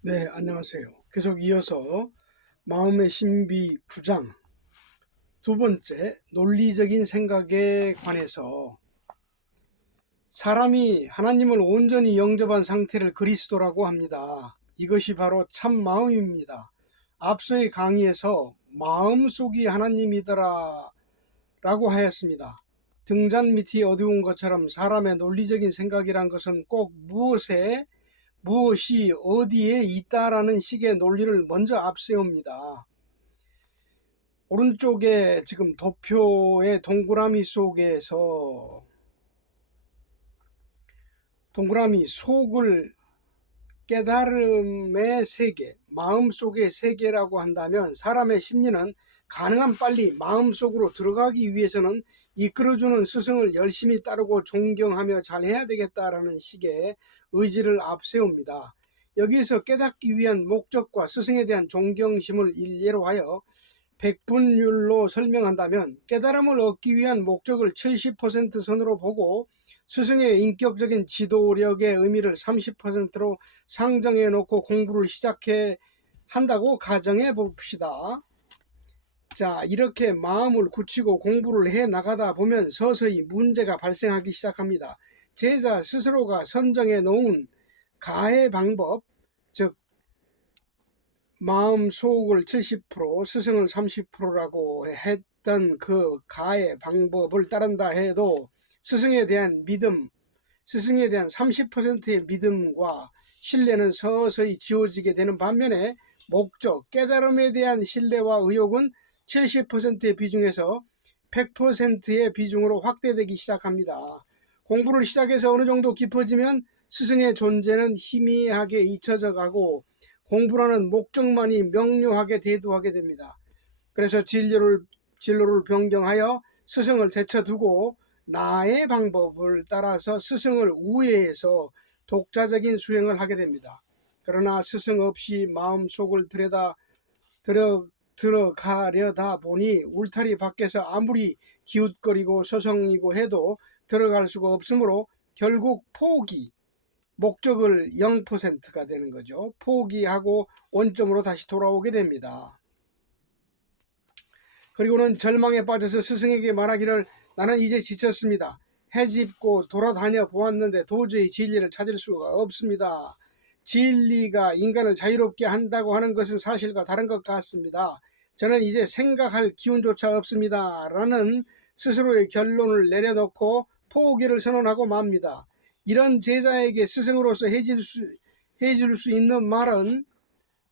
네, 안녕하세요. 계속 이어서 마음의 신비 9장 두 번째 논리적인 생각에 관해서 사람이 하나님을 온전히 영접한 상태를 그리스도라고 합니다. 이것이 바로 참 마음입니다. 앞서의 강의에서 마음속이 하나님이더라 라고 하였습니다. 등잔 밑이 어두운 것처럼 사람의 논리적인 생각이란 것은 꼭 무엇이 어디에 있다라는 식의 논리를 먼저 앞세웁니다. 오른쪽에 지금 도표의 동그라미 속에서 동그라미 속을 깨달음의 세계, 마음속의 세계라고 한다면 사람의 심리는 가능한 빨리 마음속으로 들어가기 위해서는 이끌어주는 스승을 열심히 따르고 존경하며 잘해야 되겠다라는 식의 의지를 앞세웁니다. 여기에서 깨닫기 위한 목적과 스승에 대한 존경심을 일례로 하여 백분율로 설명한다면 깨달음을 얻기 위한 목적을 70% 선으로 보고 스승의 인격적인 지도력의 의미를 30%로 상정해 놓고 공부를 시작해 한다고 가정해 봅시다. 자, 이렇게 마음을 굳히고 공부를 해 나가다 보면 서서히 문제가 발생하기 시작합니다. 제자 스스로가 선정해 놓은 가해 방법, 즉 마음 속을 70%, 스승을 30%라고 했던 그 가해 방법을 따른다 해도 스승에 대한 믿음, 스승에 대한 30%의 믿음과 신뢰는 서서히 지워지게 되는 반면에 목적, 깨달음에 대한 신뢰와 의욕은 70%의 비중에서 100%의 비중으로 확대되기 시작합니다. 공부를 시작해서 어느 정도 깊어지면 스승의 존재는 희미하게 잊혀져 가고 공부라는 목적만이 명료하게 대두하게 됩니다. 그래서 진로를 변경하여 스승을 제쳐두고 나의 방법을 따라서 스승을 우회해서 독자적인 수행을 하게 됩니다. 그러나 스승 없이 마음속을 들어가려다 보니 울타리 밖에서 아무리 기웃거리고 서성이고 해도 들어갈 수가 없으므로 결국 목적을 0%가 되는 거죠. 포기하고 원점으로 다시 돌아오게 됩니다. 그리고는 절망에 빠져서 스승에게 말하기를 나는 이제 지쳤습니다. 헤집고 돌아다녀 보았는데 도저히 진리를 찾을 수가 없습니다. 진리가 인간을 자유롭게 한다고 하는 것은 사실과 다른 것 같습니다. 저는 이제 생각할 기운조차 없습니다. 라는 스스로의 결론을 내려놓고 포기를 선언하고 맙니다. 이런 제자에게 스승으로서 해줄 수 있는 말은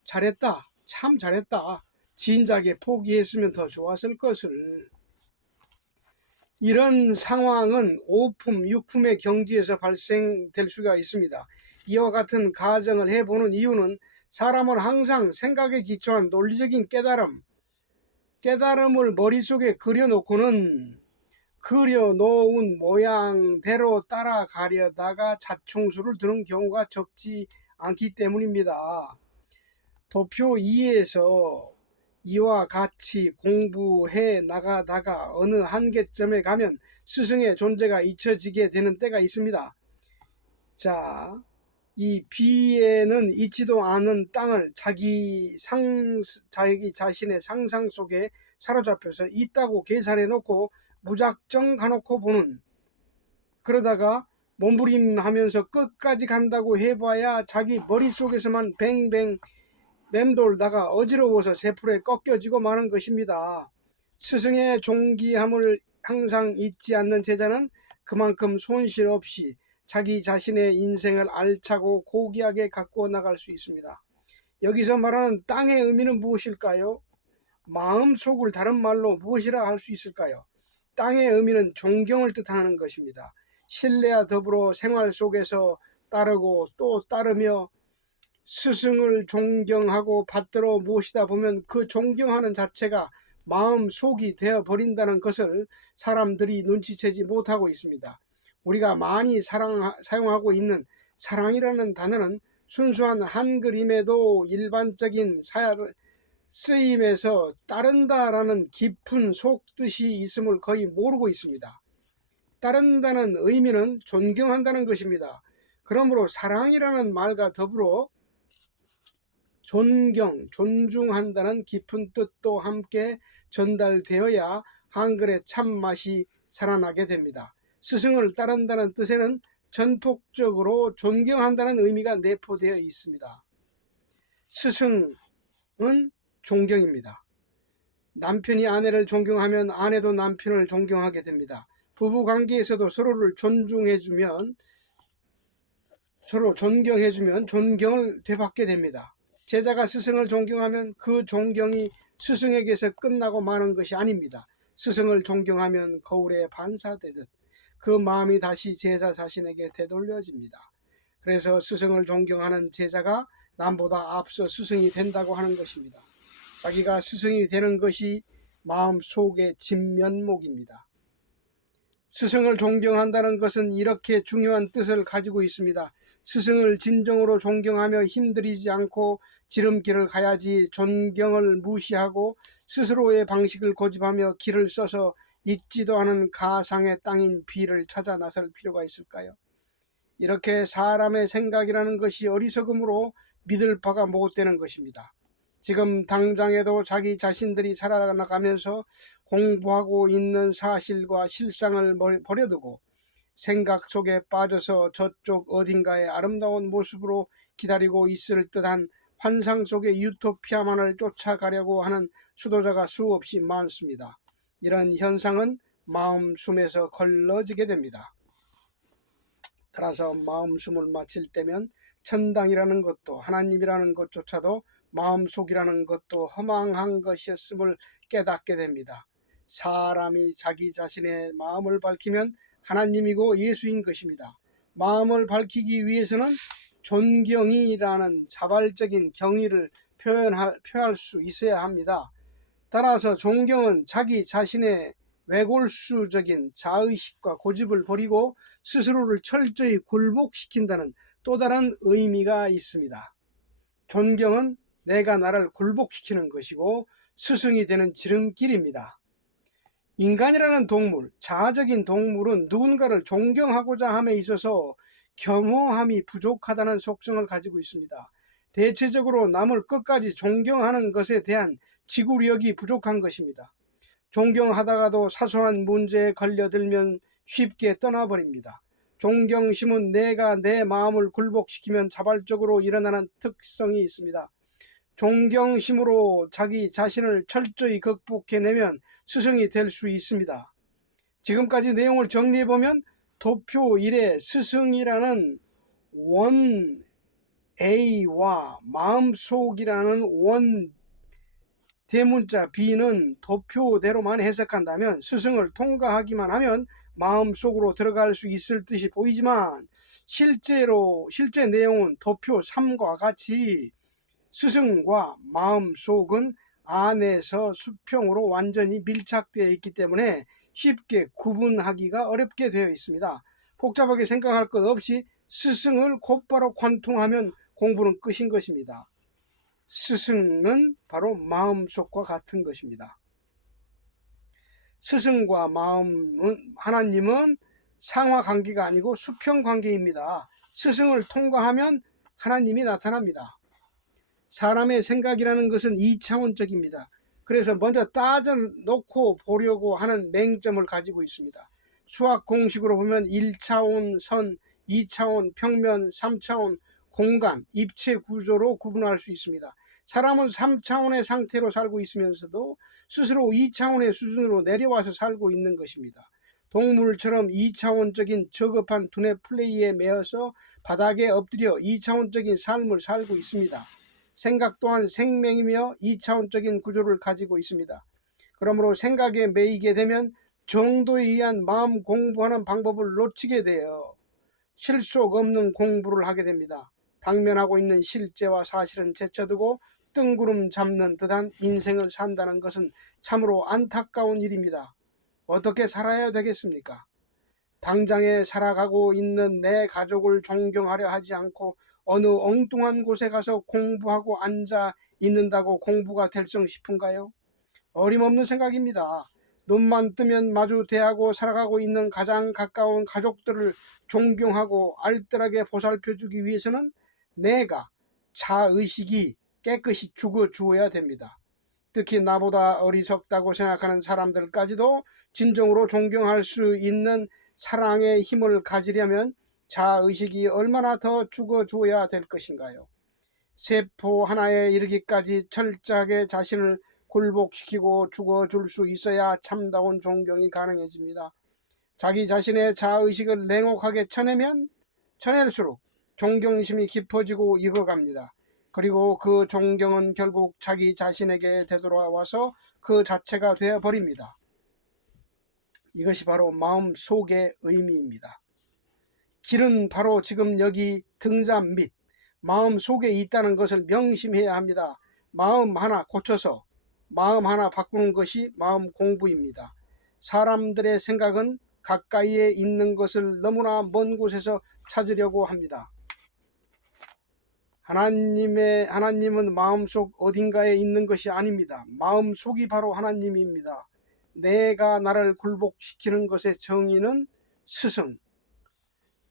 잘했다, 참 잘했다, 진작에 포기했으면 더 좋았을 것을. 이런 상황은 오품, 육품의 경지에서 발생될 수가 있습니다. 이와 같은 가정을 해보는 이유는 사람은 항상 생각에 기초한 논리적인 깨달음을 머릿속에 그려놓은 모양대로 따라가려다가 자충수를 두는 경우가 적지 않기 때문입니다. 도표 2에서 이와 같이 공부해 나가다가 어느 한계점에 가면 스승의 존재가 잊혀지게 되는 때가 있습니다. 자, 이 B에는 있지도 않은 땅을 자기 자신의 상상 속에 사로잡혀서 있다고 계산해 놓고 무작정 가놓고 보는, 그러다가 몸부림하면서 끝까지 간다고 해봐야 자기 머릿속에서만 뱅뱅 맴돌다가 어지러워서 세풀에 꺾여지고 마는 것입니다. 스승의 존귀함을 항상 잊지 않는 제자는 그만큼 손실 없이 자기 자신의 인생을 알차고 고귀하게 가꾸어 나갈 수 있습니다. 여기서 말하는 땅의 의미는 무엇일까요? 마음속을 다른 말로 무엇이라 할 수 있을까요? 땅의 의미는 존경을 뜻하는 것입니다. 신뢰와 더불어 생활 속에서 따르고 또 따르며 스승을 존경하고 받들어 모시다 보면 그 존경하는 자체가 마음 속이 되어 버린다는 것을 사람들이 눈치채지 못하고 있습니다. 우리가 많이 사용하고 있는 사랑이라는 단어는 순수한 한글임에도 일반적인 쓰임에서 따른다라는 깊은 속뜻이 있음을 거의 모르고 있습니다. 따른다는 의미는 존경한다는 것입니다. 그러므로 사랑이라는 말과 더불어 존중한다는 깊은 뜻도 함께 전달되어야 한글의 참맛이 살아나게 됩니다. 스승을 따른다는 뜻에는 전폭적으로 존경한다는 의미가 내포되어 있습니다. 스승은 존경입니다. 남편이 아내를 존경하면 아내도 남편을 존경하게 됩니다. 부부 관계에서도 서로 존경해주면 존경을 되받게 됩니다. 제자가 스승을 존경하면 그 존경이 스승에게서 끝나고 마는 것이 아닙니다. 스승을 존경하면 거울에 반사되듯 그 마음이 다시 제자 자신에게 되돌려집니다. 그래서 스승을 존경하는 제자가 남보다 앞서 스승이 된다고 하는 것입니다. 자기가 스승이 되는 것이 마음속의 진면목입니다. 스승을 존경한다는 것은 이렇게 중요한 뜻을 가지고 있습니다. 스승을 진정으로 존경하며 힘들이지 않고 지름길을 가야지 존경을 무시하고 스스로의 방식을 고집하며 길을 써서 있지도 않은 가상의 땅인 비를 찾아 나설 필요가 있을까요? 이렇게 사람의 생각이라는 것이 어리석음으로 믿을 바가 못 되는 것입니다. 지금 당장에도 자기 자신들이 살아나가면서 공부하고 있는 사실과 실상을 버려두고 생각 속에 빠져서 저쪽 어딘가의 아름다운 모습으로 기다리고 있을 듯한 환상 속의 유토피아만을 쫓아가려고 하는 수도자가 수없이 많습니다. 이런 현상은 마음 숨에서 걸러지게 됩니다. 따라서 마음 숨을 마칠 때면 천당이라는 것도 하나님이라는 것조차도 마음속이라는 것도 허망한 것이었음을 깨닫게 됩니다. 사람이 자기 자신의 마음을 밝히면 하나님이고 예수인 것입니다. 마음을 밝히기 위해서는 존경이라는 자발적인 경의를 표할 수 있어야 합니다. 따라서 존경은 자기 자신의 외골수적인 자의식과 고집을 버리고 스스로를 철저히 굴복시킨다는 또 다른 의미가 있습니다. 존경은 내가 나를 굴복시키는 것이고 스승이 되는 지름길입니다. 인간이라는 동물, 자아적인 동물은 누군가를 존경하고자 함에 있어서 겸허함이 부족하다는 속성을 가지고 있습니다. 대체적으로 남을 끝까지 존경하는 것에 대한 지구력이 부족한 것입니다. 존경하다가도 사소한 문제에 걸려들면 쉽게 떠나버립니다. 존경심은 내가 내 마음을 굴복시키면 자발적으로 일어나는 특성이 있습니다. 존경심으로 자기 자신을 철저히 극복해내면 스승이 될 수 있습니다. 지금까지 내용을 정리해보면 도표 1의 스승이라는 원 A와 마음속이라는 원 대문자 B는 도표대로만 해석한다면 스승을 통과하기만 하면 마음속으로 들어갈 수 있을 듯이 보이지만 실제 내용은 도표 3과 같이 스승과 마음속은 안에서 수평으로 완전히 밀착되어 있기 때문에 쉽게 구분하기가 어렵게 되어 있습니다. 복잡하게 생각할 것 없이 스승을 곧바로 관통하면 공부는 끝인 것입니다. 스승은 바로 마음속과 같은 것입니다. 스승과 하나님은 상하관계가 아니고 수평관계입니다. 스승을 통과하면 하나님이 나타납니다. 사람의 생각이라는 것은 2차원적입니다. 그래서 먼저 따져놓고 보려고 하는 맹점을 가지고 있습니다. 수학 공식으로 보면 1차원 선, 2차원 평면, 3차원 공간, 입체 구조로 구분할 수 있습니다. 사람은 3차원의 상태로 살고 있으면서도 스스로 2차원의 수준으로 내려와서 살고 있는 것입니다. 동물처럼 2차원적인 저급한 두뇌 플레이에 매여서 바닥에 엎드려 2차원적인 삶을 살고 있습니다. 생각 또한 생명이며 2차원적인 구조를 가지고 있습니다. 그러므로 생각에 매이게 되면 정도에 의한 마음 공부하는 방법을 놓치게 되어 실속 없는 공부를 하게 됩니다. 당면하고 있는 실제와 사실은 제쳐두고 뜬구름 잡는 듯한 인생을 산다는 것은 참으로 안타까운 일입니다. 어떻게 살아야 되겠습니까? 당장에 살아가고 있는 내 가족을 존경하려 하지 않고 어느 엉뚱한 곳에 가서 공부하고 앉아 있는다고 공부가 될성 싶은가요? 어림없는 생각입니다. 눈만 뜨면 마주 대하고 살아가고 있는 가장 가까운 가족들을 존경하고 알뜰하게 보살펴주기 위해서는 내가 자의식이 깨끗이 죽어 주어야 됩니다. 특히 나보다 어리석다고 생각하는 사람들까지도 진정으로 존경할 수 있는 사랑의 힘을 가지려면 자의식이 얼마나 더 죽어 주어야 될 것인가요? 세포 하나에 이르기까지 철저하게 자신을 굴복시키고 죽어줄 수 있어야 참다운 존경이 가능해집니다. 자기 자신의 자의식을 냉혹하게 쳐내면 쳐낼수록 존경심이 깊어지고 익어갑니다. 그리고 그 존경은 결국 자기 자신에게 되돌아와서 그 자체가 되어버립니다. 이것이 바로 마음속의 의미입니다. 길은 바로 지금 여기 등잔 밑 마음속에 있다는 것을 명심해야 합니다. 마음 하나 고쳐서 마음 하나 바꾸는 것이 마음 공부입니다. 사람들의 생각은 가까이에 있는 것을 너무나 먼 곳에서 찾으려고 합니다. 하나님은 마음속 어딘가에 있는 것이 아닙니다. 마음속이 바로 하나님입니다. 내가 나를 굴복시키는 것의 정의는 스승.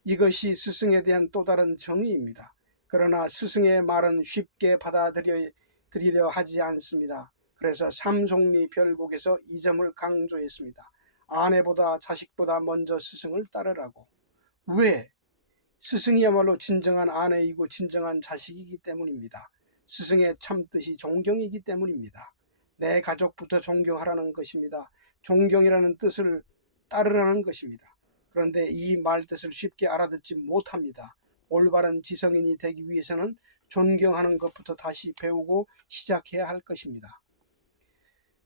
이것이 스승에 대한 또 다른 정의입니다. 그러나 스승의 말은 쉽게 받아들이려 하지 않습니다. 그래서 삼송리 별곡에서 이 점을 강조했습니다. 아내보다 자식보다 먼저 스승을 따르라고. 왜? 스승이야말로 진정한 아내이고 진정한 자식이기 때문입니다. 스승의 참뜻이 존경이기 때문입니다. 내 가족부터 존경하라는 것입니다. 존경이라는 뜻을 따르라는 것입니다. 그런데 이 말뜻을 쉽게 알아듣지 못합니다. 올바른 지성인이 되기 위해서는 존경하는 것부터 다시 배우고 시작해야 할 것입니다.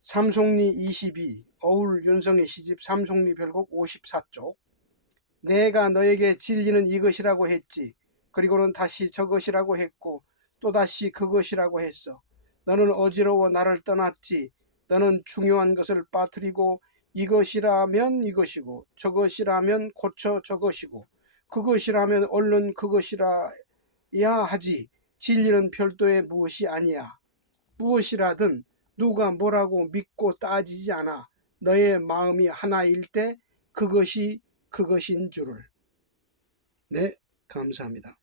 삼송리 22, 어울 윤성의 시집 삼송리 별곡 54쪽. 내가 너에게 진리는 이것이라고 했지. 그리고는 다시 저것이라고 했고 또다시 그것이라고 했어. 너는 어지러워 나를 떠났지. 너는 중요한 것을 빠뜨리고 이것이라면 이것이고 저것이라면 고쳐 저것이고 그것이라면 얼른 그것이라야 하지. 진리는 별도의 무엇이 아니야. 무엇이라든 누가 뭐라고 믿고 따지지 않아. 너의 마음이 하나일 때 그것이 그것인 줄을. 네, 감사합니다.